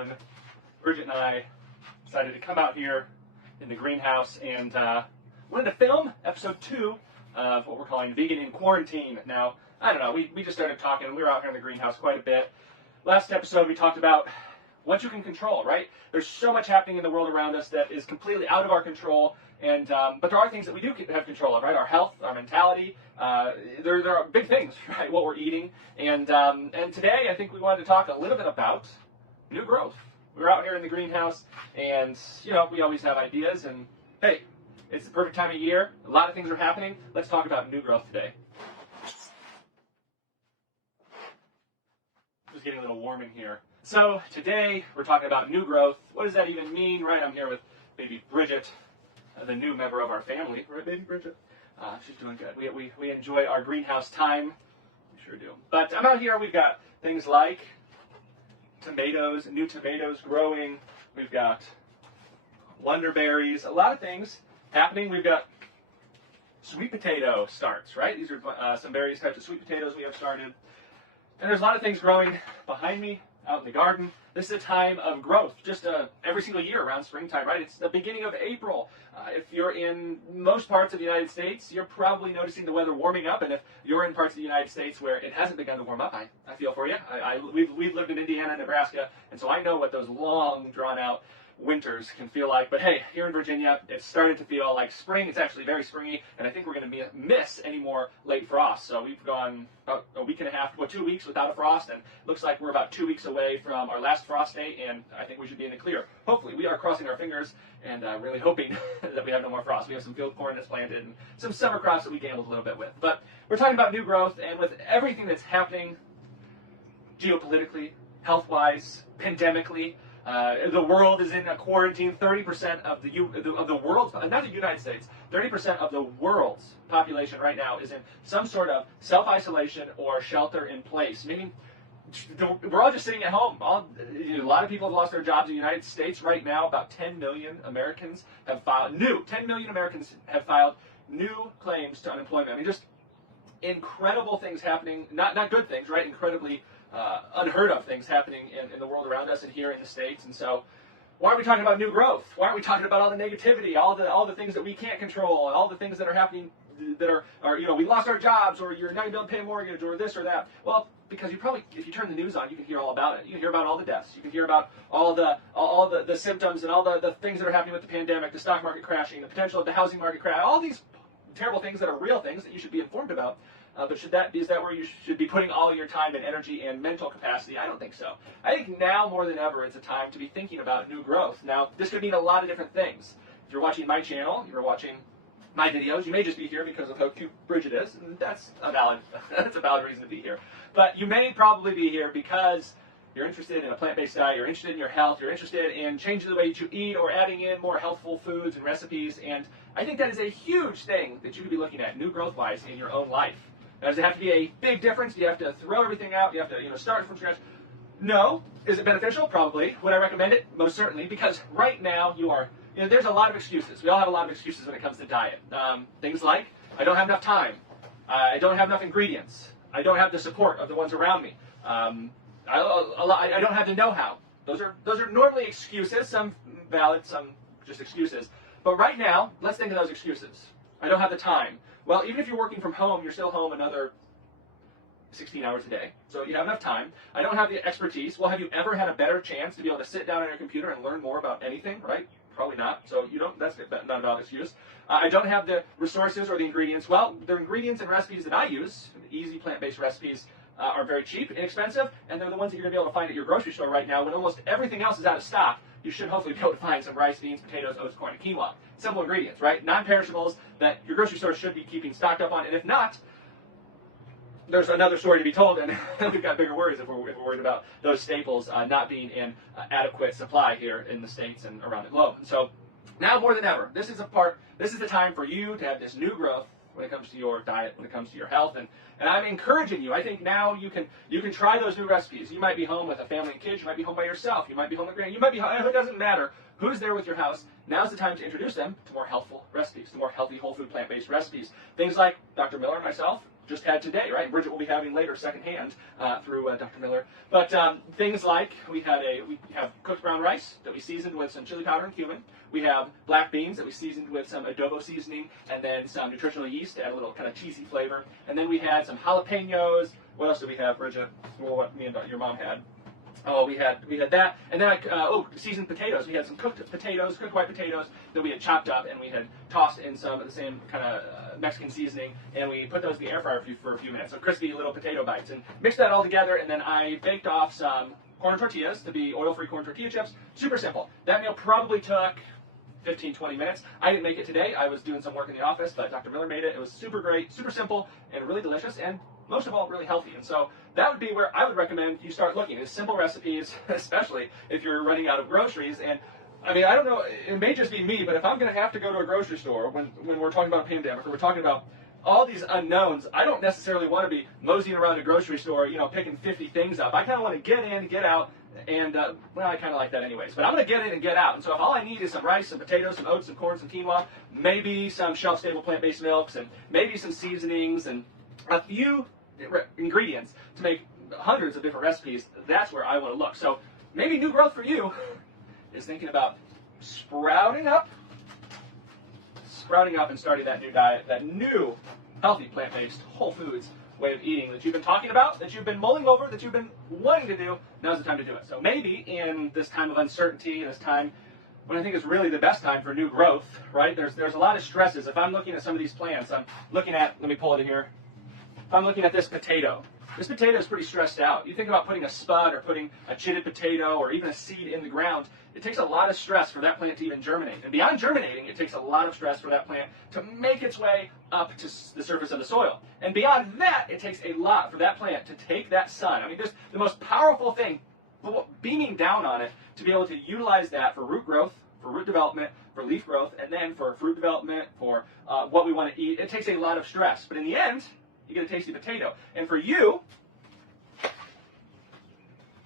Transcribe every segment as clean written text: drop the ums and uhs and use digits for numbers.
everyone. Bridget and I decided to come out here in the greenhouse and wanted to film episode 2 of what we're calling Vegan in Quarantine. Now, I don't know, we just started talking. We were out here in the greenhouse quite a bit. Last episode we talked about what you can control, right? There's so much happening in the world around us that is completely out of our control, and but there are things that we do have control of, right? Our health, our mentality. There are big things, right? What we're eating, and today I think we wanted to talk a little bit about new growth. We were out here in the greenhouse, and you know, we always have ideas, and hey, it's the perfect time of year. A lot of things are happening. Let's talk about new growth today. Just getting a little warm in here. So today we're talking about new growth. What does that even mean, right? I'm here with baby Bridget, the new member of our family, right, baby Bridget? She's doing good. We enjoy our greenhouse time. We sure do. But I'm out here. We've got things like tomatoes, new tomatoes growing. We've got wonderberries. A lot of things happening. We've got sweet potato starts, right? These are some various types of sweet potatoes we have started. And there's a lot of things growing behind me out in the garden. This is a time of growth, just every single year around springtime, right? It's the beginning of April. If you're in most parts of the United States, you're probably noticing the weather warming up. And if you're in parts of the United States where it hasn't begun to warm up, I feel for you. We've lived in Indiana and Nebraska, and so I know what those long, drawn-out winters can feel like. But hey, here in Virginia, it's starting to feel like spring. It's actually very springy, and I think we're going to miss any more late frost. So we've gone about a week and a half, 2 weeks without a frost, and it looks like we're about 2 weeks away from our last frost date, and I think we should be in the clear. Hopefully, we are crossing our fingers and really hoping that we have no more frost. We have some field corn that's planted and some summer crops that we gambled a little bit with. But we're talking about new growth, and with everything that's happening geopolitically, health-wise, pandemically, the world is in a quarantine. 30% of the world's, not the United States, 30% of the world's population right now is in some sort of self-isolation or shelter in place, meaning we're all just sitting at home. A lot of people have lost their jobs in the United States right now. About 10 million Americans have filed new claims to unemployment. I mean, just incredible things happening, not good things, right? Incredibly unheard of things happening in the world around us and here in the States. And so why aren't we talking about new growth? Why aren't we talking about all the negativity, all the things that we can't control, and all the things that are happening that are you know, we lost our jobs, or you're not going to be able to pay a mortgage, or this or that? Well, because if you turn the news on, you can hear all about it. You can hear about all the deaths. You can hear about all the symptoms and all the things that are happening with the pandemic, the stock market crashing, the potential of the housing market crash, all these terrible things that are real things that you should be informed about. But is that where you should be putting all your time and energy and mental capacity? I don't think so. I think now more than ever, it's a time to be thinking about new growth. Now, this could mean a lot of different things. If you're watching my channel, you're watching my videos, you may just be here because of how cute Bridget is, and that's a valid reason to be here. But you may probably be here because you're interested in a plant-based diet, you're interested in your health, you're interested in changing the way that you eat or adding in more healthful foods and recipes, and I think that is a huge thing that you could be looking at, new growth-wise, in your own life. Now, does it have to be a big difference? Do you have to throw everything out? Do you have to start from scratch? No. Is it beneficial? Probably. Would I recommend it? Most certainly, because right now there's a lot of excuses. We all have a lot of excuses when it comes to diet. Things like, I don't have enough time. I don't have enough ingredients. I don't have the support of the ones around me. I don't have the know-how. Those are normally excuses, some valid, some just excuses. But right now, let's think of those excuses. I don't have the time. Well, even if you're working from home, you're still home another 16 hours a day, so you have enough time. I don't have the expertise. Well, have you ever had a better chance to be able to sit down on your computer and learn more about anything, right? Probably not. So that's not a valid excuse. I don't have the resources or the ingredients. Well, the ingredients and recipes that I use, easy plant-based recipes, are very cheap, inexpensive, and they're the ones that you're going to be able to find at your grocery store right now when almost everything else is out of stock. You should hopefully be able to find some rice, beans, potatoes, oats, corn, and quinoa. Simple ingredients, right? Non-perishables that your grocery store should be keeping stocked up on, and if not, there's another story to be told, and we've got bigger worries if we're worried about those staples not being in adequate supply here in the States and around the globe. And so now more than ever, this is the time for you to have this new growth when it comes to your diet, when it comes to your health, and I'm encouraging you. I think now you can try those new recipes. You might be home with a family and kids. You might be home by yourself. You might be home with grand. You might be home. It doesn't matter who's there with your house. Now's the time to introduce them to more healthful recipes, to more healthy, whole food, plant-based recipes. Things like Dr. Miller and myself just had today, right? Bridget will be having later secondhand through Dr. Miller. But things like we have cooked brown rice that we seasoned with some chili powder and cumin. We have black beans that we seasoned with some adobo seasoning and then some nutritional yeast to add a little kind of cheesy flavor. And then we had some jalapenos. What else did we have, Bridget? Well, what me and your mom had. Oh, we had that, and then seasoned potatoes. We had some cooked white potatoes that we had chopped up, and we had tossed in some of the same kind of Mexican seasoning, and we put those in the air fryer for a few minutes. So crispy little potato bites, and mixed that all together, and then I baked off some corn tortillas to be oil-free corn tortilla chips. Super simple. That meal probably took 15, 20 minutes. I didn't make it today. I was doing some work in the office, but Dr. Miller made it. It was super great, super simple, and really delicious, and most of all, really healthy. And so that would be where I would recommend you start looking at simple recipes, especially if you're running out of groceries. And I mean, I don't know, it may just be me, but if I'm going to have to go to a grocery store when we're talking about a pandemic or we're talking about all these unknowns, I don't necessarily want to be moseying around a grocery store, picking 50 things up. I kind of want to get in, get out, and, well, I kind of like that anyways. But I'm going to get in and get out. And so if all I need is some rice, some potatoes, some oats, some corn, some quinoa, maybe some shelf-stable plant-based milks, and maybe some seasonings, and a few ingredients to make hundreds of different recipes, that's where I want to look. So maybe new growth for you is thinking about sprouting up and starting that new diet, that new healthy plant-based whole foods way of eating that you've been talking about, that you've been mulling over, that you've been wanting to do. Now's the time to do it. So maybe in this time of uncertainty, this time when I think is really the best time for new growth, right? There's a lot of stresses. If I'm looking at some of these plants, I'm looking at, let me pull it in here. If I'm looking at this potato is pretty stressed out. You think about putting a spud or putting a chitted potato or even a seed in the ground, it takes a lot of stress for that plant to even germinate. And beyond germinating, it takes a lot of stress for that plant to make its way up to the surface of the soil. And beyond that, it takes a lot for that plant to take that sun. I mean, this the most powerful thing, beaming down on it, to be able to utilize that for root growth, for root development, for leaf growth, and then for fruit development, for what we want to eat. It takes a lot of stress. But in the end, you get a tasty potato. And for you,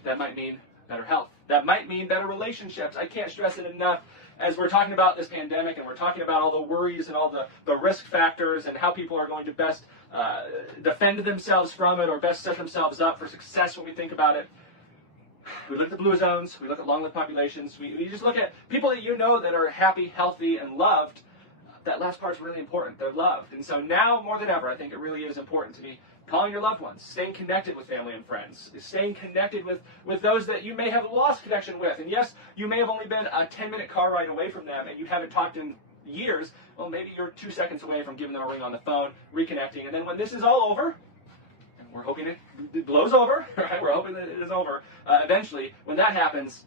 that might mean better health. That might mean better relationships. I can't stress it enough. As we're talking about this pandemic and we're talking about all the worries and all the risk factors and how people are going to best defend themselves from it or best set themselves up for success when we think about it, we look at the blue zones, we look at long-lived populations, we just look at people that you know that are happy, healthy, and loved. That last part's really important. They're loved. And so now more than ever, I think it really is important to be calling your loved ones, staying connected with family and friends, staying connected with those that you may have lost connection with. And yes, you may have only been a 10-minute car ride away from them and you haven't talked in years. Well, maybe you're 2 seconds away from giving them a ring on the phone, reconnecting. And then when this is all over, and we're hoping it blows over, right? We're hoping that it is over. Eventually, when that happens,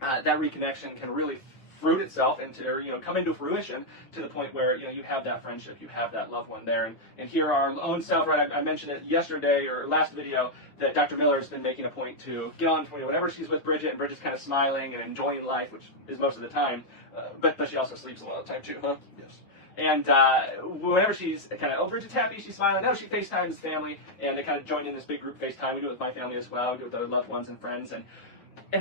that reconnection can really fruit itself into, come into fruition to the point where, you have that friendship, you have that loved one there. And here our own self, right, I mentioned it yesterday or last video that Dr. Miller has been making a point to get on, whenever she's with Bridget and Bridget's kind of smiling and enjoying life, which is most of the time, but she also sleeps a lot of the time too, huh? Yes. And whenever she's kind of, Bridget's happy, she's smiling. Now she FaceTimes family, and they kind of join in this big group FaceTime. We do it with my family as well. We do it with other loved ones and friends. And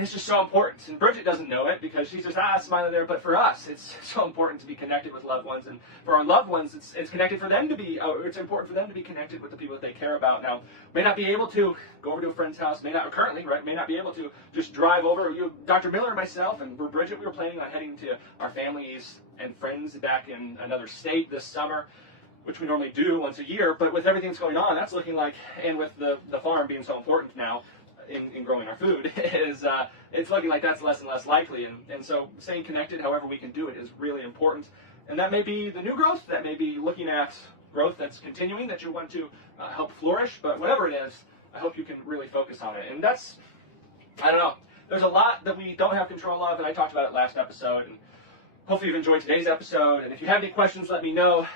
it's just so important. And Bridget doesn't know it because she's just, smiling there. But for us, it's so important to be connected with loved ones. And for our loved ones, it's connected for them to be, it's important for them to be connected with the people that they care about. Now, may not be able to go over to a friend's house, may not be able to just drive over. Dr. Miller and myself and Bridget, we were planning on heading to our families and friends back in another state this summer, which we normally do once a year. But with everything that's going on, that's looking like, and with the farm being so important now, in growing our food, it's looking like that's less and less likely. And so staying connected however we can do it is really important. And that may be the new growth, that may be looking at growth that's continuing, that you want to help flourish, but whatever it is, I hope you can really focus on it. And that's, I don't know, there's a lot that we don't have control of, and I talked about it last episode, and hopefully you've enjoyed today's episode. And if you have any questions, let me know.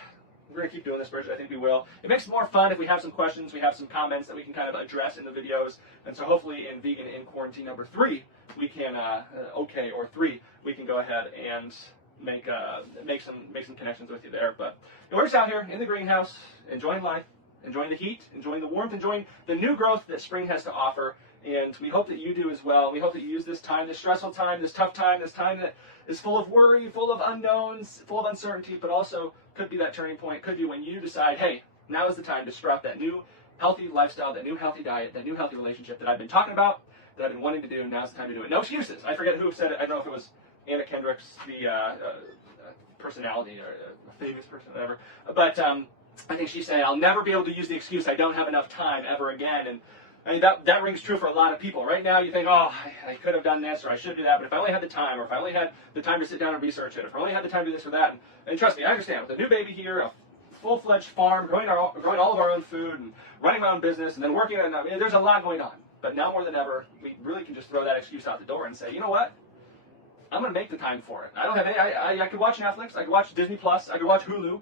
We're going to keep doing this, Bridget. I think we will. It makes it more fun if we have some questions, we have some comments that we can kind of address in the videos. And so hopefully in Vegan in Quarantine number 3, we can, we can go ahead and make some connections with you there. But we're just out here in the greenhouse, enjoying life, enjoying the heat, enjoying the warmth, enjoying the new growth that spring has to offer. And we hope that you do as well. We hope that you use this time, this stressful time, this tough time, this time that is full of worry, full of unknowns, full of uncertainty, but also could be that turning point. Could be when you decide, hey, Now is the time to sprout that new healthy lifestyle, that new healthy diet, that new healthy relationship that I've been talking about, that I've been wanting to do. Now's the time to do it. No excuses. I forget who said it. I don't know if it was Anna Kendricks, the personality or a famous person, whatever. But I think she said, I'll never be able to use the excuse I don't have enough time ever again. And I mean, that rings true for a lot of people. Right now, you think, oh, I could have done this, or I should do that, but if I only had the time, or if I only had the time to sit down and research it, if I only had the time to do this or that. And trust me, I understand. With a new baby here, a full-fledged farm, growing all of our own food, and running my own business, and then working on, I mean, there's a lot going on. But now more than ever, we really can just throw that excuse out the door and say, you know what? I'm going to make the time for it. I don't have any. I could watch Netflix. I could watch Disney Plus. I could watch Hulu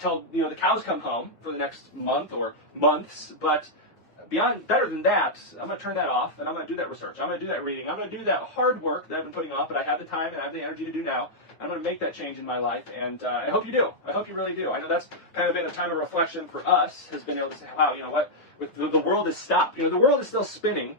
till the cows come home for the next month or months. But better than that, I'm going to turn that off and I'm going to do that research. I'm going to do that reading. I'm going to do that hard work that I've been putting off, but I have the time and I have the energy to do now. I'm going to make that change in my life, and I hope you do. I hope you really do. I know that's kind of been a time of reflection for us, has been able to say, wow, you know what? The world has stopped. The world is still spinning,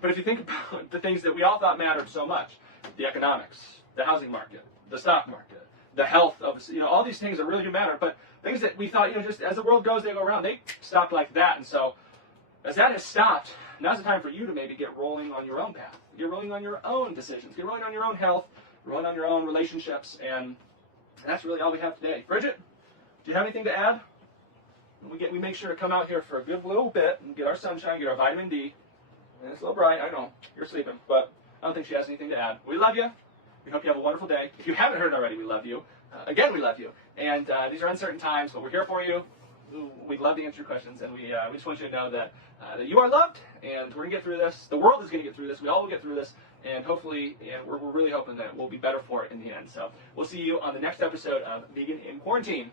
but if you think about the things that we all thought mattered so much, the economics, the housing market, the stock market, the health of, all these things that really do matter, but things that we thought, just as the world goes, they go around, they stopped like that. And so as that has stopped, now's the time for you to maybe get rolling on your own path, get rolling on your own decisions, get rolling on your own health, rolling on your own relationships, and that's really all we have today. Bridget, do you have anything to add? We make sure to come out here for a good little bit and get our sunshine, get our vitamin D. And it's a little bright, I know, you're sleeping, but I don't think she has anything to add. We love you. We hope you have a wonderful day. If you haven't heard already, we love you. Again, we love you. And these are uncertain times, but we're here for you. We'd love to answer your questions, and we just want you to know that you are loved, and we're going to get through this. The world is going to get through this. We all will get through this, and hopefully, we're really hoping that we'll be better for it in the end. So we'll see you on the next episode of Vegan in Quarantine.